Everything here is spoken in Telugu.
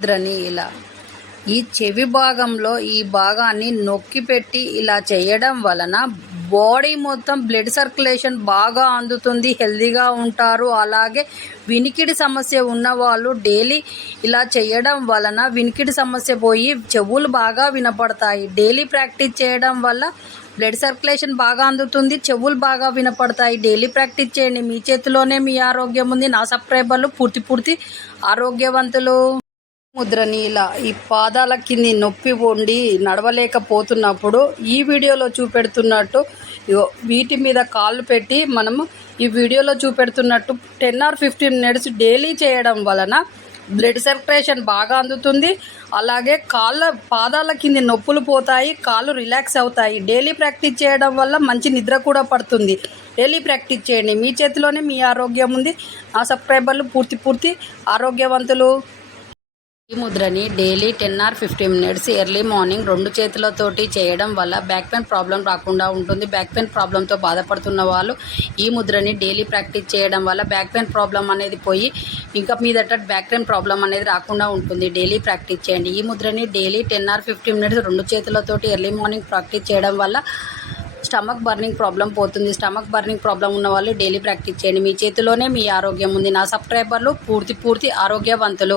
ముద్రని ఇలా ఈ చెవి భాగంలో ఈ భాగాన్ని నొక్కి పెట్టి ఇలా చేయడం వలన బాడీ మొత్తం బ్లడ్ సర్క్యులేషన్ బాగా అందుతుంది, హెల్తీగా ఉంటారు. అలాగే వినికిడి సమస్య ఉన్నవాళ్ళు డైలీ ఇలా చేయడం వలన వినికిడి సమస్య పోయి చెవులు బాగా వినపడతాయి. డైలీ ప్రాక్టీస్ చేయడం వల్ల బ్లడ్ సర్క్యులేషన్ బాగా అందుతుంది, చెవులు బాగా వినపడతాయి. డైలీ ప్రాక్టీస్ చేయండి, మీ చేతిలోనే మీ ఆరోగ్యం ఉంది. నా సబ్స్క్రైబర్లు పూర్తి ఆరోగ్యవంతులు. ముద్రని ఇలా ఈ పాదాల కింది నొప్పి ఉండి నడవలేకపోతున్నప్పుడు ఈ వీడియోలో చూపెడుతున్నట్టు వీటి మీద కాళ్ళు పెట్టి మనము ఈ వీడియోలో చూపెడుతున్నట్టు 10 or 15 minutes డైలీ చేయడం వలన బ్లడ్ సర్క్యులేషన్ బాగా అందుతుంది. అలాగే పాదాల కింది నొప్పులు పోతాయి, కాళ్ళు రిలాక్స్ అవుతాయి. డైలీ ప్రాక్టీస్ చేయడం వల్ల మంచి నిద్ర కూడా పడుతుంది. డైలీ ప్రాక్టీస్ చేయండి, మీ చేతిలోనే మీ ఆరోగ్యం ఉంది. నా సబ్స్క్రైబర్లు పూర్తి ఆరోగ్యవంతులు. ఈ ముద్రని daily 10 or 15 minutes early morning 2 చేతులతోటి చేయడం వల్ల బ్యాక్ పెయిన్ ప్రాబ్లం రాకుండా ఉంటుంది. బ్యాక్ పెయిన్ ప్రాబ్లంతో బాధపడుతున్న వాళ్ళు ఈ ముద్రని డైలీ ప్రాక్టీస్ చేయడం వల్ల బ్యాక్ పెయిన్ ప్రాబ్లం అనేది పోయి ఇంకా మీదట బ్యాక్ పెయిన్ ప్రాబ్లం అనేది రాకుండా ఉంటుంది. డైలీ ప్రాక్టీస్ చేయండి. ఈ ముద్రని డైలీ 10 or 15 minutes 2 చేతులతోటి ఎర్లీ మార్నింగ్ ప్రాక్టీస్ చేయడం వల్ల స్టమక్ బర్నింగ్ ప్రాబ్లం పోతుంది. స్టమక్ బర్నింగ్ ప్రాబ్లం ఉన్న వాళ్ళు డైలీ ప్రాక్టీస్ చేయండి, మీ చేతిలోనే మీ ఆరోగ్యం ఉంది. నా సబ్స్క్రైబర్లు పూర్తి ఆరోగ్యవంతులు.